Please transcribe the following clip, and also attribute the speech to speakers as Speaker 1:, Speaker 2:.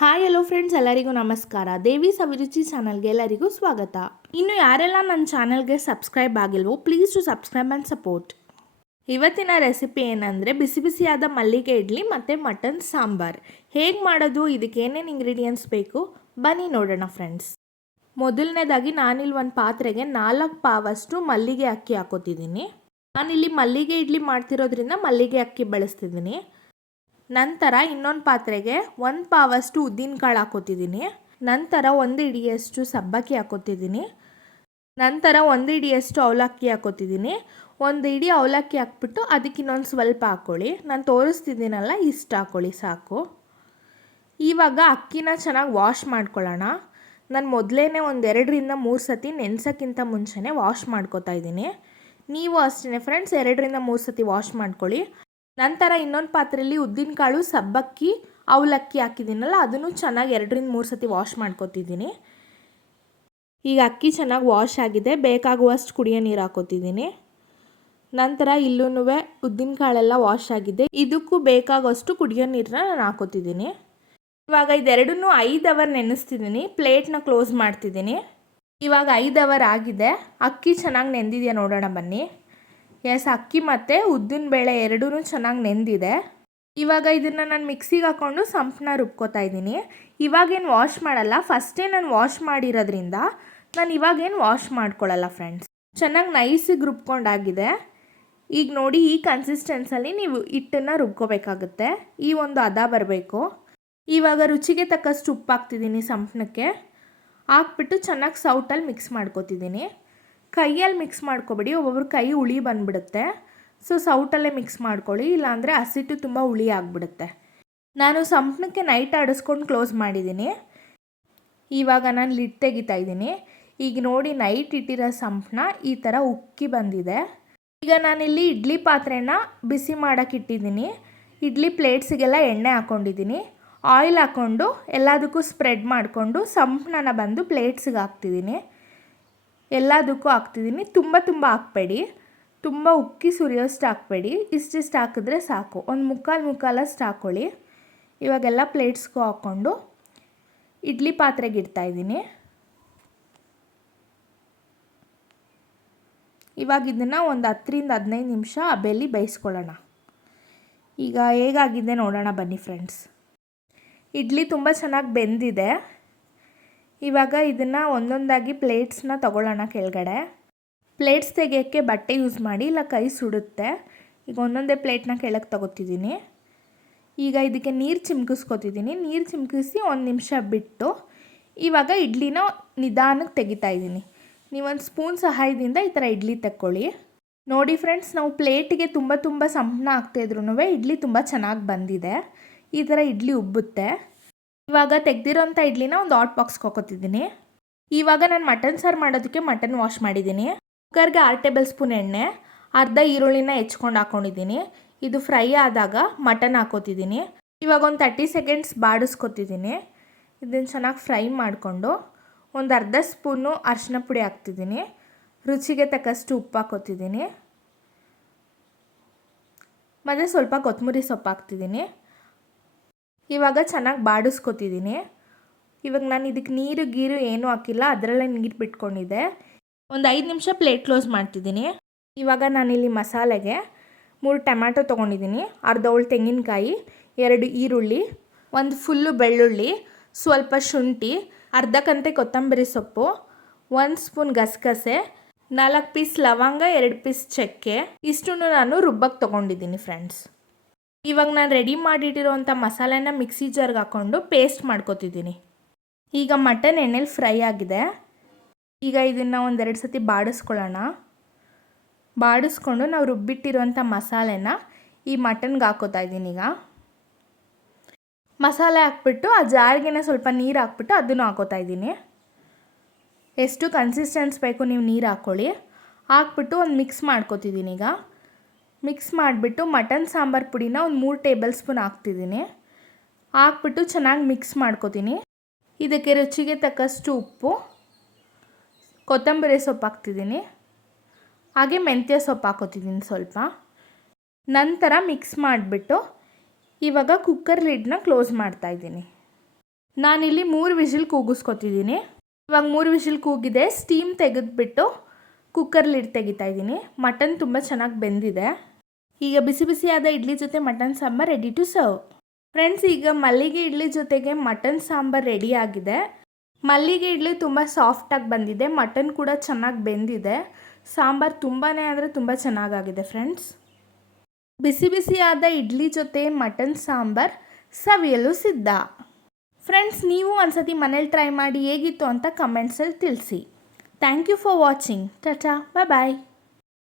Speaker 1: Hi hello friends ಎಲ್ಲರಿಗೂ ನಮಸ್ಕಾರ. ದೇವಿ ಸವಿರುಚಿ ಚಾನಲ್ಗೆ ಎಲ್ಲರಿಗೂ ಸ್ವಾಗತ. ಇನ್ನು ಯಾರೆಲ್ಲ ನನ್ನ ಚಾನಲ್ಗೆ subscribe ಆಗಿಲ್ವೋ please to subscribe and support ಇವತ್ತಿನ ರೆಸಿಪಿ ಏನಂದರೆ ಬಿಸಿ ಬಿಸಿಯಾದ ಮಲ್ಲಿಗೆ ಇಡ್ಲಿ ಮತ್ತು ಮಟನ್ ಸಾಂಬಾರ್. ಹೇಗೆ ಮಾಡೋದು, ಇದಕ್ಕೆ ಏನೇನು ಇಂಗ್ರೀಡಿಯೆಂಟ್ಸ್ ಬೇಕು, ಬನ್ನಿ ನೋಡೋಣ ಫ್ರೆಂಡ್ಸ್ ಮೊದಲನೇದಾಗಿ ನಾನಿಲ್ಲಿ ಒಂದು ಪಾತ್ರೆಗೆ ನಾಲ್ಕು ಪಾವಷ್ಟು ಮಲ್ಲಿಗೆ ಅಕ್ಕಿ ಹಾಕೋತಿದ್ದೀನಿ. ನಾನಿಲ್ಲಿ ಮಲ್ಲಿಗೆ ಇಡ್ಲಿ ಮಾಡ್ತಿರೋದ್ರಿಂದ ಮಲ್ಲಿಗೆ ಅಕ್ಕಿ ಬಳಸ್ತಿದ್ದೀನಿ. ನಂತರ ಇನ್ನೊಂದು ಪಾತ್ರೆಗೆ ಒಂದು ಪಾವಷ್ಟು ಉದ್ದಿನಕಾಳು ಹಾಕೋತಿದ್ದೀನಿ. ನಂತರ ಒಂದು ಇಡಿಯಷ್ಟು ಸಬ್ಬಕ್ಕಿ ಹಾಕೋತಿದ್ದೀನಿ. ನಂತರ ಒಂದು ಇಡಿಯಷ್ಟು ಅವಲಕ್ಕಿ ಹಾಕೋತಿದ್ದೀನಿ. ಒಂದು ಇಡಿ ಅವಲಕ್ಕಿ ಹಾಕ್ಬಿಟ್ಟು ಅದಕ್ಕೆ ಇನ್ನೊಂದು ಸ್ವಲ್ಪ ಹಾಕ್ಕೊಳ್ಳಿ ನಾನು ತೋರಿಸ್ತಿದ್ದೀನಲ್ಲ, ಇಷ್ಟು ಹಾಕ್ಕೊಳ್ಳಿ ಸಾಕು. ಇವಾಗ ಅಕ್ಕಿನ ಚೆನ್ನಾಗಿ ವಾಶ್ ಮಾಡ್ಕೊಳ್ಳೋಣ. ನಾನು ಮೊದಲೇ ಒಂದು ಎರಡರಿಂದ ಮೂರು ಸತಿ ನೆನೆಸೋಕ್ಕಿಂತ ಮುಂಚೆನೇ ವಾಶ್ ಮಾಡ್ಕೋತಾ ಇದ್ದೀನಿ. ನೀವು ಅಷ್ಟೇ ಫ್ರೆಂಡ್ಸ್ ಎರಡರಿಂದ ಮೂರು ಸತಿ ವಾಶ್ ಮಾಡ್ಕೊಳ್ಳಿ. ನಂತರ ಇನ್ನೊಂದು ಪಾತ್ರೆಯಲ್ಲಿ ಉದ್ದಿನಕಾಳು ಸಬ್ಬಕ್ಕಿ, ಅವಲಕ್ಕಿ ಹಾಕಿದ್ದೀನಲ್ಲ, ಅದನ್ನು ಚೆನ್ನಾಗಿ ಎರಡರಿಂದ ಮೂರು ಸತಿ ವಾಶ್ ಮಾಡ್ಕೋತಿದ್ದೀನಿ. ಈಗ ಅಕ್ಕಿ ಚೆನ್ನಾಗಿ ವಾಶ್ ಆಗಿದೆ, ಬೇಕಾಗುವಷ್ಟು ಕುಡಿಯೋ ನೀರು ಹಾಕೋತಿದ್ದೀನಿ. ನಂತರ ಇಲ್ಲೂ ಉದ್ದಿನಕಾಳೆಲ್ಲ ವಾಶ್ ಆಗಿದೆ, ಇದಕ್ಕೂ ಬೇಕಾಗುವಷ್ಟು ಕುಡಿಯೋ ನೀರನ್ನ ನಾನು ಹಾಕೋತಿದ್ದೀನಿ. ಇವಾಗ ಇದೆರಡನ್ನೂ ಐದು ಅವರ್ ನೆನೆಸ್ತಿದ್ದೀನಿ ಪ್ಲೇಟ್ನ ಕ್ಲೋಸ್ ಮಾಡ್ತಿದ್ದೀನಿ. ಇವಾಗ ಐದು ಅವರ್ ಆಗಿದೆ, ಅಕ್ಕಿ ಚೆನ್ನಾಗಿ ನೆಂದಿದೆಯಾ ನೋಡೋಣ ಬನ್ನಿ. ಎಸ್, ಅಕ್ಕಿ ಮತ್ತು ಉದ್ದಿನ ಬೇಳೆ ಎರಡೂ ಚೆನ್ನಾಗಿ ನೆಂದಿದೆ. ಇವಾಗ ಇದನ್ನು ನಾನು ಮಿಕ್ಸಿಗೆ ಹಾಕ್ಕೊಂಡು ಸಂಪನ್ನ ರುಬ್ಕೋತಾ ಇದ್ದೀನಿ. ಇವಾಗೇನು ವಾಶ್ ಮಾಡಲ್ಲ ಫಸ್ಟೇ ನಾನು ವಾಶ್ ಮಾಡಿರೋದ್ರಿಂದ ನಾನು ಇವಾಗೇನು ವಾಶ್ ಮಾಡ್ಕೊಳ್ಳಲ್ಲ ಫ್ರೆಂಡ್ಸ್ ಚೆನ್ನಾಗಿ ನೈಸಿಗೆ ರುಬ್ಕೊಂಡಾಗಿದೆ. ಈಗ ನೋಡಿ ಈ ಕನ್ಸಿಸ್ಟೆನ್ಸಲ್ಲಿ ನೀವು ಹಿಟ್ಟನ್ನು ರುಬ್ಕೋಬೇಕಾಗುತ್ತೆ. ಈ ಒಂದು ಹದ ಬರಬೇಕು. ಇವಾಗ ರುಚಿಗೆ ತಕ್ಕಷ್ಟು ಉಪ್ಪು ಹಾಕ್ತಿದ್ದೀನಿ ಸಂಪನಕ್ಕೆ. ಹಾಕ್ಬಿಟ್ಟು ಚೆನ್ನಾಗಿ ಸೌಟಲ್ಲಿ ಮಿಕ್ಸ್ ಮಾಡ್ಕೊತಿದ್ದೀನಿ. ಕೈಯಲ್ಲಿ ಮಿಕ್ಸ್ ಮಾಡ್ಕೊಬೇಡಿ, ಒಬ್ಬೊಬ್ರು ಕೈ ಹುಳಿ ಬಂದುಬಿಡುತ್ತೆ. ಸೊ ಸೌಟಲ್ಲೇ ಮಿಕ್ಸ್ ಮಾಡ್ಕೊಳ್ಳಿ, ಇಲ್ಲಾಂದರೆ ಹಸಿಟ್ಟು ತುಂಬ ಹುಳಿ ಆಗಿಬಿಡುತ್ತೆ. ನಾನು ಸಂಪಣಕ್ಕೆ ನೈಟ್ ಆಡಿಸ್ಕೊಂಡು ಕ್ಲೋಸ್ ಮಾಡಿದ್ದೀನಿ. ಇವಾಗ ನಾನು ಲಿಡ್ ತೆಗಿತಾ ಇದ್ದೀನಿ. ಈಗ ನೋಡಿ ನೈಟ್ ಇಟ್ಟಿರೋ ಸಂಪಣ ಈ ಥರ ಉಕ್ಕಿ ಬಂದಿದೆ. ಈಗ ನಾನಿಲ್ಲಿ ಇಡ್ಲಿ ಪಾತ್ರೆನ ಬಿಸಿ ಮಾಡೋಕೆ ಇಟ್ಟಿದ್ದೀನಿ. ಇಡ್ಲಿ ಪ್ಲೇಟ್ಸಿಗೆಲ್ಲ ಎಣ್ಣೆ ಹಾಕ್ಕೊಂಡಿದ್ದೀನಿ ಆಯಿಲ್ ಹಾಕ್ಕೊಂಡು ಎಲ್ಲದಕ್ಕೂ ಸ್ಪ್ರೆಡ್ ಮಾಡಿಕೊಂಡು ಸಂಪಣನ ಬಂದು ಪ್ಲೇಟ್ಸಿಗೆ ಹಾಕ್ತಿದ್ದೀನಿ. ಎಲ್ಲದಕ್ಕೂ ಹಾಕ್ತಿದ್ದೀನಿ. ತುಂಬ ತುಂಬ ಹಾಕ್ಬೇಡಿ. ತುಂಬ ಉಕ್ಕಿ ಸುರಿಯೋಷ್ಟು ಹಾಕ್ಬೇಡಿ. ಇಷ್ಟಿಷ್ಟು ಹಾಕಿದ್ರೆ ಸಾಕು. ಒಂದು ಮುಕ್ಕಾಲು ಮುಕ್ಕಾಲಷ್ಟು ಹಾಕ್ಕೊಳ್ಳಿ ಇವಾಗೆಲ್ಲ ಪ್ಲೇಟ್ಸ್ಗೂ ಹಾಕ್ಕೊಂಡು ಇಡ್ಲಿ ಪಾತ್ರೆಗೆ ಇಡ್ತಾಯಿದ್ದೀನಿ ಇವಾಗ ಇದನ್ನು ಒಂದು ಹತ್ತರಿಂದ ಹದಿನೈದು ನಿಮಿಷ ಹಬೆಯಲ್ಲಿ ಬೇಯಿಸ್ಕೊಳ್ಳೋಣ. ಈಗ ಹೇಗಾಗಿದೆ ನೋಡೋಣ ಬನ್ನಿ ಫ್ರೆಂಡ್ಸ್. ಇಡ್ಲಿ ತುಂಬ ಚೆನ್ನಾಗಿ ಬೆಂದಿದೆ. ಇವಾಗ ಇದನ್ನು ಒಂದೊಂದಾಗಿ ಪ್ಲೇಟ್ಸ್ನ ತಗೊಳ್ಳೋಣ ಕೆಳಗಡೆ. ಪ್ಲೇಟ್ಸ್ ತೆಗೆಯೋಕ್ಕೆ ಬಟ್ಟೆ ಯೂಸ್ ಮಾಡಿ, ಇಲ್ಲ ಕೈ ಸುಡುತ್ತೆ. ಈಗ ಒಂದೊಂದೇ ಪ್ಲೇಟ್ನ ಕೆಳಗೆ ತಗೋತಿದ್ದೀನಿ. ಈಗ ಇದಕ್ಕೆ ನೀರು ಚಿಮ್ಕಿಸ್ಕೊತಿದ್ದೀನಿ. ನೀರು ಚಿಮ್ಕಿಸಿ ಒಂದು ನಿಮಿಷ ಬಿಟ್ಟು ಇವಾಗ ಇಡ್ಲಿನ ನಿಧಾನಕ್ಕೆ ತೆಗಿತಾ ಇದ್ದೀನಿ. ನೀವೊಂದು ಸ್ಪೂನ್ ಸಹಾಯದಿಂದ ಈ ಥರ ಇಡ್ಲಿ ತಕ್ಕೊಳ್ಳಿ. ನೋಡಿ ಫ್ರೆಂಡ್ಸ್ ನಾವು ಪ್ಲೇಟಿಗೆ ತುಂಬ ತುಂಬ ಸಂಪಣ ಆಗ್ತಾಯಿದ್ರು ಇಡ್ಲಿ ತುಂಬ ಚೆನ್ನಾಗಿ ಬಂದಿದೆ. ಈ ಥರ ಇಡ್ಲಿ ಉಬ್ಬುತ್ತೆ. ಇವಾಗ ತೆಗ್ದಿರೋಂಥ ಇಡ್ಲಿನ ಒಂದು ಹಾಟ್ ಬಾಕ್ಸ್ಗೆ ಹಾಕೋತಿದ್ದೀನಿ. ಇವಾಗ ನಾನು ಮಟನ್ ಸಾರು ಮಾಡೋದಕ್ಕೆ ಮಟನ್ ವಾಶ್ ಮಾಡಿದ್ದೀನಿ. ಕುಕ್ಕರ್ಗೆ ಆರು ಟೇಬಲ್ ಸ್ಪೂನ್ ಎಣ್ಣೆ, ಅರ್ಧ ಈರುಳ್ಳಿನ ಹೆಚ್ಕೊಂಡು ಹಾಕ್ಕೊಂಡಿದ್ದೀನಿ ಇದು ಫ್ರೈ ಆದಾಗ ಮಟನ್ ಹಾಕೋತಿದ್ದೀನಿ. ಇವಾಗ ಒಂದು ತರ್ಟಿ ಸೆಕೆಂಡ್ಸ್ ಬಾಡಿಸ್ಕೊತಿದ್ದೀನಿ. ಇದನ್ನು ಚೆನ್ನಾಗಿ ಫ್ರೈ ಮಾಡಿಕೊಂಡು ಒಂದು ಅರ್ಧ ಸ್ಪೂನು ಅರಿಶಿನ ಪುಡಿ ಹಾಕ್ತಿದ್ದೀನಿ. ರುಚಿಗೆ ತಕ್ಕಷ್ಟು ಉಪ್ಪು ಹಾಕೋತಿದ್ದೀನಿ. ಮತ್ತು ಸ್ವಲ್ಪ ಕೊತ್ತಂಬರಿ ಸೊಪ್ಪು ಹಾಕ್ತಿದ್ದೀನಿ. ಇವಾಗ ಚೆನ್ನಾಗಿ ಬಾಡಿಸ್ಕೊತಿದ್ದೀನಿ ಇವಾಗ ನಾನು ಇದಕ್ಕೆ ನೀರು, ಗೀರು ಏನೂ ಹಾಕಿಲ್ಲ, ಅದರಲ್ಲೇ ನೀರು ಬಿಟ್ಕೊಂಡಿದ್ದೆ. ಒಂದು ಐದು ನಿಮಿಷ ಪ್ಲೇಟ್ ಕ್ಲೋಸ್ ಮಾಡ್ತಿದ್ದೀನಿ ಇವಾಗ ನಾನಿಲ್ಲಿ ಮಸಾಲೆಗೆ ಮೂರು ಟೊಮ್ಯಾಟೊ ತೊಗೊಂಡಿದ್ದೀನಿ ಅರ್ಧ ಹೋಳು ತೆಂಗಿನಕಾಯಿ, ಎರಡು ಈರುಳ್ಳಿ, ಒಂದು ಫುಲ್ಲು ಬೆಳ್ಳುಳ್ಳಿ, ಸ್ವಲ್ಪ ಶುಂಠಿ, ಅರ್ಧ ಕಂತೆ ಕೊತ್ತಂಬರಿ ಸೊಪ್ಪು, ಒಂದು ಸ್ಪೂನ್ ಗಸಗಸೆ, ನಾಲ್ಕು ಪೀಸ್ ಲವಂಗ, ಎರಡು ಪೀಸ್ ಚಕ್ಕೆ, ಇಷ್ಟನ್ನು ನಾನು ರುಬ್ಬಕ್ಕೆ ತೊಗೊಂಡಿದ್ದೀನಿ ಫ್ರೆಂಡ್ಸ್ ಇವಾಗ ನಾನು ರೆಡಿ ಮಾಡಿಟ್ಟಿರೋವಂಥ ಮಸಾಲೆನ ಮಿಕ್ಸಿ ಜಾರ್ಗೆ ಹಾಕ್ಕೊಂಡು ಪೇಸ್ಟ್ ಮಾಡ್ಕೊತಿದ್ದೀನಿ. ಈಗ ಮಟನ್ ಎಣ್ಣೆಲಿ ಫ್ರೈ ಆಗಿದೆ. ಈಗ ಇದನ್ನು ಒಂದೆರಡು ಸತಿ ಬಾಡಿಸ್ಕೊಳ್ಳೋಣ. ಬಾಡಿಸ್ಕೊಂಡು ನಾವು ರುಬ್ಬಿಟ್ಟಿರುವಂಥ ಮಸಾಲೆನ ಈ ಮಟನ್ಗೆ ಹಾಕೋತಾ ಇದ್ದೀನಿ ಈಗ. ಮಸಾಲೆ ಹಾಕ್ಬಿಟ್ಟು ಆ ಜಾರಿಗೆನ ಸ್ವಲ್ಪ ನೀರು ಹಾಕ್ಬಿಟ್ಟು ಅದನ್ನು ಹಾಕೋತಾ ಇದ್ದೀನಿ. ಎಷ್ಟು ಕನ್ಸಿಸ್ಟೆನ್ಸ್ ಬೇಕು ನೀವು ನೀರು ಹಾಕ್ಕೊಳ್ಳಿ ಹಾಕ್ಬಿಟ್ಟು ಒಂದು ಮಿಕ್ಸ್ ಮಾಡ್ಕೊತಿದ್ದೀನಿ ಈಗ. ಮಿಕ್ಸ್ ಮಾಡಿಬಿಟ್ಟು ಮಟನ್ ಸಾಂಬಾರು ಪುಡಿನ ಒಂದು ಮೂರು ಟೇಬಲ್ ಸ್ಪೂನ್ ಹಾಕ್ತಿದ್ದೀನಿ. ಹಾಕ್ಬಿಟ್ಟು ಚೆನ್ನಾಗಿ ಮಿಕ್ಸ್ ಮಾಡ್ಕೋತೀನಿ. ಇದಕ್ಕೆ ರುಚಿಗೆ ತಕ್ಕಷ್ಟು ಉಪ್ಪು, ಕೊತ್ತಂಬರಿ ಸೊಪ್ಪು ಹಾಕ್ತಿದ್ದೀನಿ. ಹಾಗೆ ಮೆಂತ್ಯ ಸೊಪ್ಪು ಹಾಕೋತಿದ್ದೀನಿ ಸ್ವಲ್ಪ. ನಂತರ ಮಿಕ್ಸ್ ಮಾಡಿಬಿಟ್ಟು ಇವಾಗ ಕುಕ್ಕರ್ ಲಿಡ್ನ ಕ್ಲೋಸ್ ಮಾಡ್ತಾಯಿದ್ದೀನಿ ನಾನಿಲ್ಲಿ ಮೂರು ವಿಷಿಲ್ ಕೂಗಿಸ್ಕೊತಿದ್ದೀನಿ. ಇವಾಗ ಮೂರು ವಿಷಿಲ್ ಕೂಗಿದೆ. ಸ್ಟೀಮ್ ತೆಗೆದ್ಬಿಟ್ಟು ಲಿಡ್ ತೆಗಿತಾ ಇದ್ದೀನಿ. ಮಟನ್ ತುಂಬ ಚೆನ್ನಾಗಿ ಬೆಂದಿದೆ. ಈಗ ಬಿಸಿ ಬಿಸಿಯಾದ ಇಡ್ಲಿ ಜೊತೆ mutton sambar ready to serve friends ಈಗ ಮಲ್ಲಿಗೆ ಇಡ್ಲಿ ಜೊತೆಗೆ ಮಟನ್ ಸಾಂಬಾರ್ ರೆಡಿ ಆಗಿದೆ. ಮಲ್ಲಿಗೆ ಇಡ್ಲಿ ತುಂಬ ಸಾಫ್ಟಾಗಿ ಬಂದಿದೆ. ಮಟನ್ ಕೂಡ ಚೆನ್ನಾಗಿ ಬೆಂದಿದೆ. ಸಾಂಬಾರು ತುಂಬಾ ಅಂದರೆ ತುಂಬ ಚೆನ್ನಾಗಾಗಿದೆ ಫ್ರೆಂಡ್ಸ್ ಬಿಸಿ ಬಿಸಿಯಾದ ಇಡ್ಲಿ ಜೊತೆ ಮಟನ್ ಸಾಂಬಾರ್ ಸವಿಯಲು ಸಿದ್ಧ. ಫ್ರೆಂಡ್ಸ್ ನೀವು ಒಂದ್ಸತಿ ಮನೇಲಿ ಟ್ರೈ ಮಾಡಿ ಹೇಗಿತ್ತು ಅಂತ ಕಮೆಂಟ್ಸಲ್ಲಿ ತಿಳಿಸಿ. ಥ್ಯಾಂಕ್ ಯು ಫಾರ್ ವಾಚಿಂಗ್ ಟಾಟಾ ಬಾಯ್ ಬಾಯ್